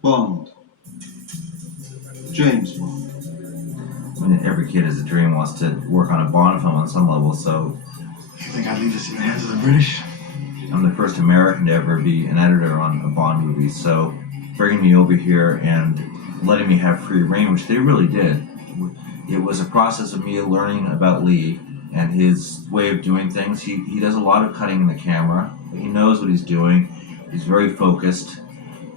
Bond. James Bond. I mean, every kid has a dream, wants to work on a Bond film on some level, so You think I'd leave this in the hands of the British? I'm the first American to ever be an editor on a Bond movie, so bringing me over here and letting me have free reign, which they really did, it was a process of me learning about Lee and his way of doing things. He does a lot of cutting in the camera. He knows what he's doing. He's very focused.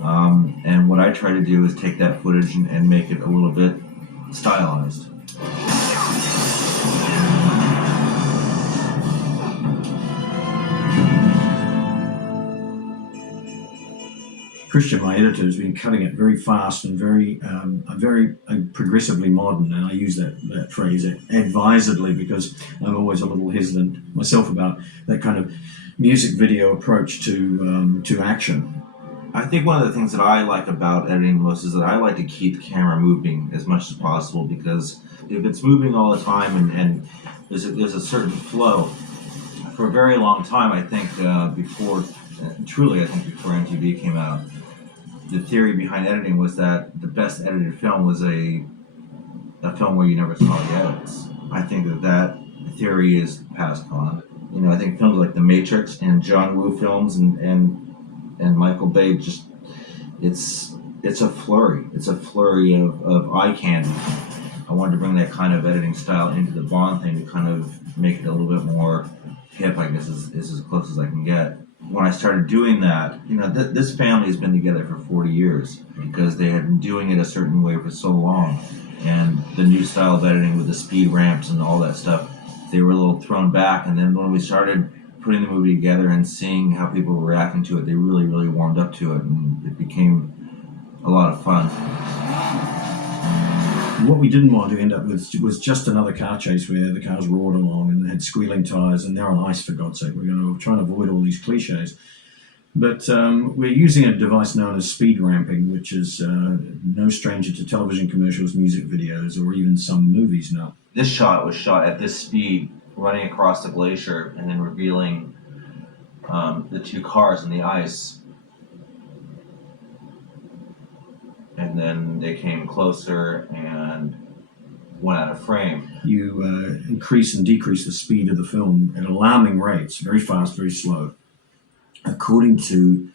And what I try to do is take that footage and make it a little bit stylized. Christian, my editor, has been cutting it very fast and very progressively modern, and I use that phrase advisedly because I'm always a little hesitant myself about that kind of music video approach to action. I think one of the things that I like about editing most is that I like to keep the camera moving as much as possible, because if it's moving all the time and there's a certain flow, for a very long time, I think before MTV came out, the theory behind editing was that the best edited film was a film where you never saw the edits. I think that theory is passed on. You know, I think films like The Matrix and John Woo films and Michael Bay, just it's a flurry. It's a flurry of eye candy. I wanted to bring that kind of editing style into the Bond thing to kind of make it a little bit more hip, I guess is as close as I can get. When I started doing that, you know, this family has been together for 40 years because they had been doing it a certain way for so long. And the new style of editing with the speed ramps and all that stuff, they were a little thrown back. And then when we started putting the movie together and seeing how people were reacting to it, they really, really warmed up to it, and it became a lot of fun. What we didn't want to end up with was just another car chase where the cars roared along and had squealing tires and they're on ice, for God's sake. We're going to try and avoid all these cliches. But we're using a device known as speed ramping, which is no stranger to television commercials, music videos, or even some movies now. This shot was shot at this speed, running across the glacier and then revealing the two cars in the ice. And then they came closer and went out of frame. You increase and decrease the speed of the film at alarming rates, very fast, very slow, according to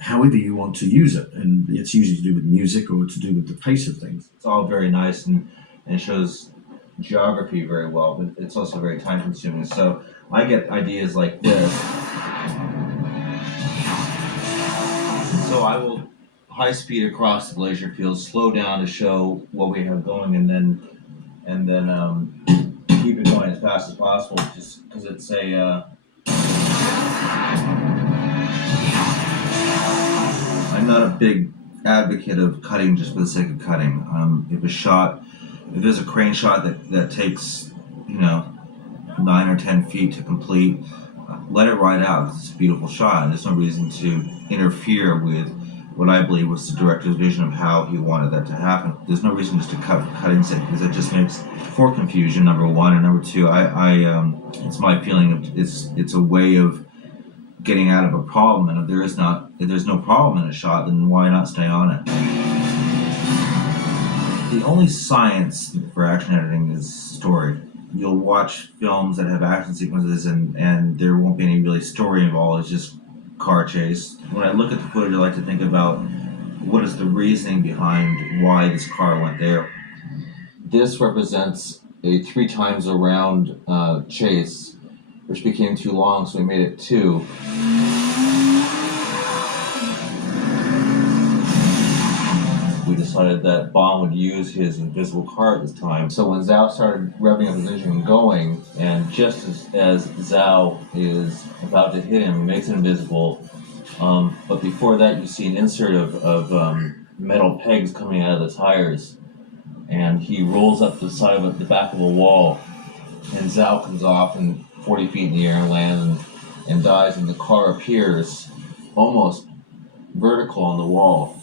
however you want to use it. And it's usually to do with music or to do with the pace of things. It's all very nice and shows geography very well, but it's also very time consuming. So I get ideas like this. So I will high speed across the glacier field, slow down to show what we have going, and then keep it going as fast as possible, just because it's a I'm not a big advocate of cutting just for the sake of cutting. If there's a crane shot that takes, 9 or 10 feet to complete, let it ride out. It's a beautiful shot. There's no reason to interfere with what I believe was the director's vision of how he wanted that to happen. There's no reason just to cut for cutting's sake, because it just makes for confusion, number one, and number two, it's my feeling of it's a way of getting out of a problem, and if there's no problem in a shot, then why not stay on it? The only science for action editing is story. You'll watch films that have action sequences and there won't be any really story involved. It's just car chase. When I look at the footage, I like to think about what is the reasoning behind why this car went there. This represents a 3 times around chase, which became too long, so we made it 2. We decided that Bond would use his invisible car at this time. So when Zhao started revving up his engine and going, and just as Zhao is about to hit him, he makes it invisible. But before that, you see an insert of metal pegs coming out of the tires, and he rolls up the side of the back of a wall, and Zhao comes off and 40 feet in the air and lands and dies, and the car appears almost vertical on the wall.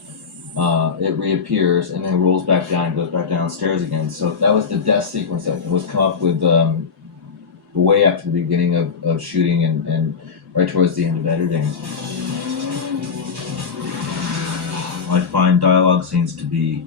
It reappears and then rolls back down and goes back downstairs again. So that was the death sequence that was come up with way after the beginning of shooting and right towards the end of editing. I find dialogue scenes to be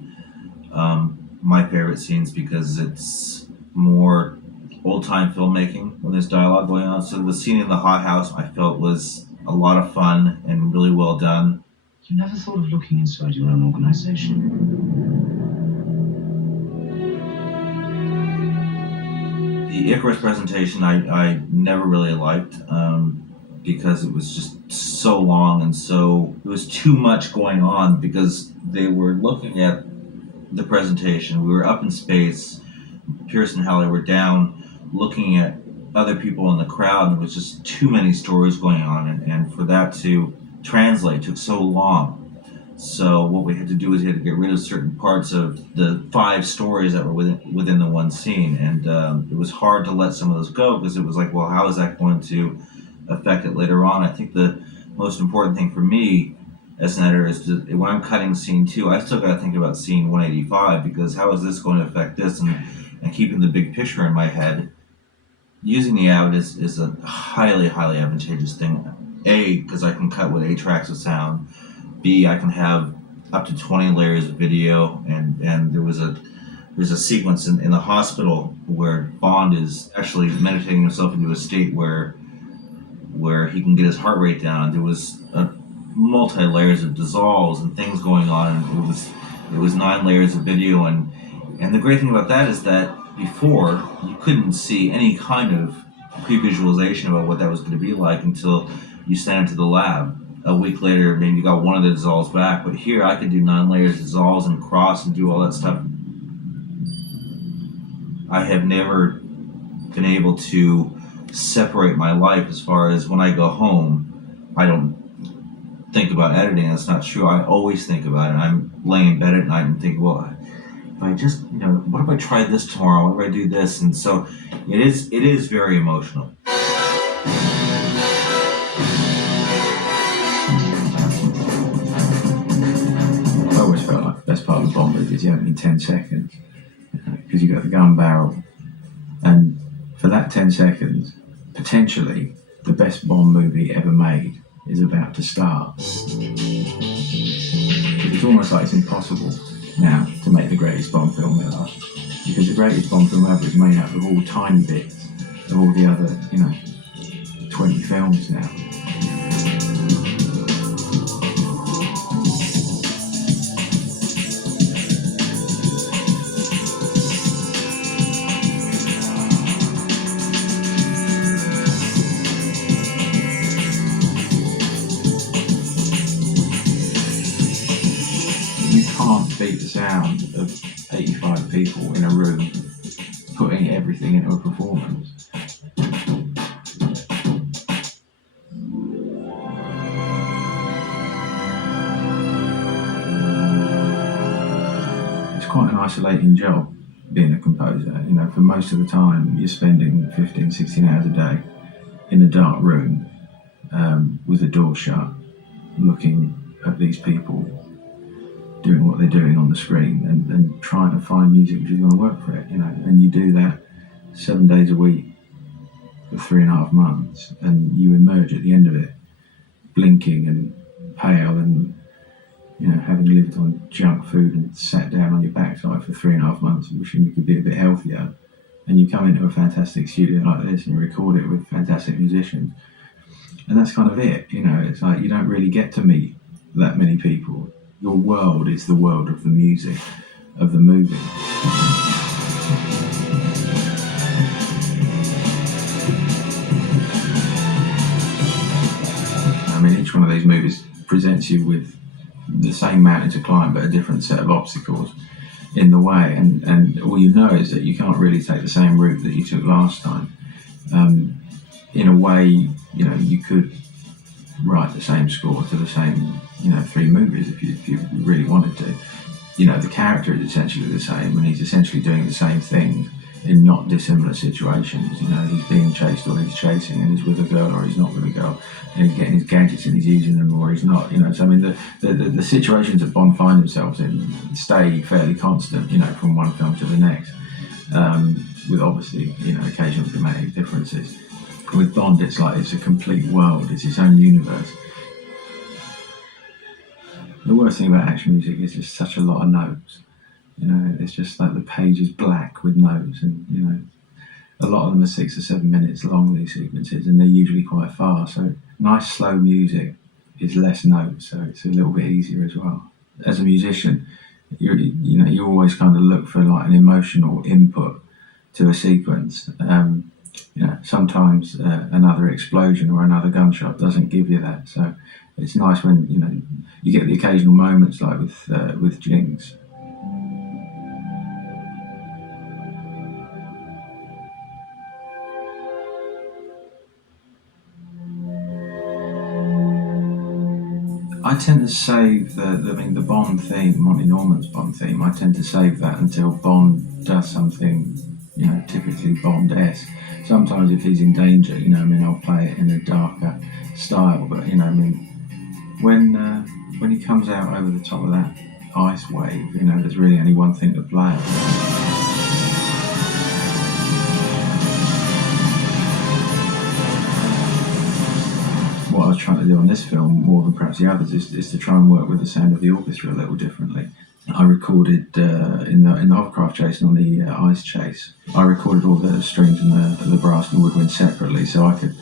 my favorite scenes because it's more old-time filmmaking when there's dialogue going on. So the scene in the hothouse I felt was a lot of fun and really well done. You never thought of looking inside your own organization? The Icarus presentation I never really liked because it was just so long and so there was too much going on because they were looking at the presentation. We were up in space. Pierce and Halle were down looking at other people in the crowd. There was just too many stories going on, and for that to translate took so long. So what we had to do is we had to get rid of certain parts of the 5 stories that were within the one scene, and it was hard to let some of those go because it was like, well, how is that going to affect it later on? I think the most important thing for me as an editor is when I'm cutting scene 2, I still got to think about scene 185 because how is this going to affect this, and keeping the big picture in my head. Using the Avid is a highly, highly advantageous thing. A, because I can cut with 8 tracks of sound. B, I can have up to 20 layers of video, and there's a sequence in the hospital where Bond is actually meditating himself into a state where he can get his heart rate down. There was multi layers of dissolves and things going on, and it was 9 layers of video, and the great thing about that is that before you couldn't see any kind of pre-visualization about what that was going to be like until you sent it to the lab. A week later, maybe you got one of the dissolves back, but here I could do 9 layers of dissolves and cross and do all that stuff. I have never been able to separate my life as far as when I go home, I don't think about editing. That's not true. I always think about it. I'm laying in bed at night and think, well, if I just, what if I try this tomorrow? What if I do this? And so it is very emotional. I always felt like the best part of the Bond movie is you only 10 seconds because you got the gun barrel, and for that 10 seconds, potentially the best Bond movie ever made is about to start. It's almost like it's impossible now to make the greatest Bond film ever, because the greatest Bond film ever is made up of all tiny bits of all the other, 20 films now. Beat the sound of 85 people in a room putting everything into a performance. It's quite an isolating job being a composer. For most of the time you're spending 15, 16 hours a day in a dark room with the door shut, looking at these people doing what they're doing on the screen and trying to find music which is going to work for it, and you do that 7 days a week for 3.5 months, and you emerge at the end of it blinking and pale and having lived on junk food and sat down on your backside for 3.5 months wishing you could be a bit healthier, and you come into a fantastic studio like this and you record it with fantastic musicians, and that's kind of it. It's like you don't really get to meet that many people. Your world is the world of the music, of the movie. Each one of these movies presents you with the same mountain to climb, but a different set of obstacles in the way. And all you know is that you can't really take the same route that you took last time. In a way, you could write the same score to the same 3 movies if you really wanted to. The character is essentially the same, and he's essentially doing the same thing in not dissimilar situations. He's being chased or he's chasing, and he's with a girl or he's not with a girl, and he's getting his gadgets and he's using them or he's not. So the situations that Bond find themselves in stay fairly constant, from one film to the next, with obviously occasional dramatic differences. With Bond, it's like it's a complete world, it's its own universe. The worst thing about action music is just such a lot of notes. You know, it's just like the page is black with notes, and you know, a lot of them are 6 or 7 minutes long, these sequences, and they're usually quite fast. So nice slow music is less notes, so it's a little bit easier as well. As a musician, you always kind of look for like an emotional input to a sequence. Sometimes another explosion or another gunshot doesn't give you that. So it's nice when you get the occasional moments like with Jinx. I tend to save the Bond theme, Monty Norman's Bond theme. I tend to save that until Bond does something, typically Bond-esque. Sometimes if he's in danger, I'll play it in a darker style. But when he comes out over the top of that ice wave, there's really only one thing to play. What I was trying to do on this film, more than perhaps the others, is to try and work with the sound of the orchestra a little differently. I recorded in the hovercraft chase and on the ice chase, I recorded all the strings and the brass and the woodwind separately, so I could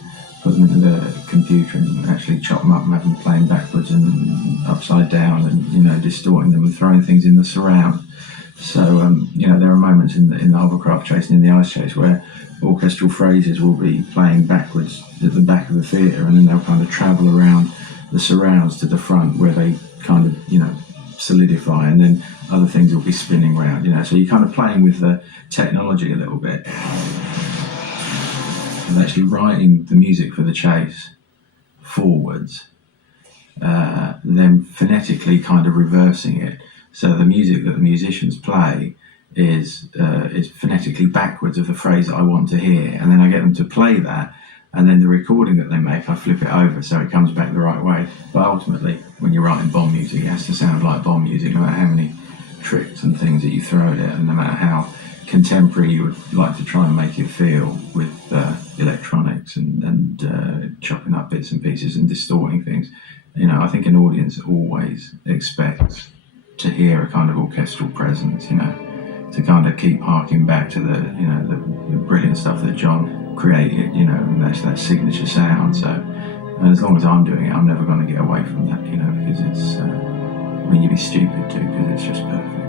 put them into the computer and actually chop them up and have them playing backwards and upside down and distorting them and throwing things in the surround. So there are moments in the hovercraft chase and in the ice chase where orchestral phrases will be playing backwards at the back of the theatre, and then they'll kind of travel around the surrounds to the front where they kind of solidify, and then other things will be spinning around, so you're kind of playing with the technology a little bit. And actually writing the music for the chase forwards, then phonetically kind of reversing it, so the music that the musicians play is phonetically backwards of the phrase that I want to hear, and then I get them to play that, and then the recording that they make, I flip it over so it comes back the right way. But ultimately, when you're writing Bond music, it has to sound like Bond music, no matter how many tricks and things that you throw at it, and no matter how contemporary you would like to try and make it feel with electronics and chopping up bits and pieces and distorting things. I think an audience always expects to hear a kind of orchestral presence, to kind of keep harking back to the brilliant stuff that John created, and that's that signature sound. So, and as long as I'm doing it, I'm never going to get away from that, because it's, you'd be stupid to, because it's just perfect.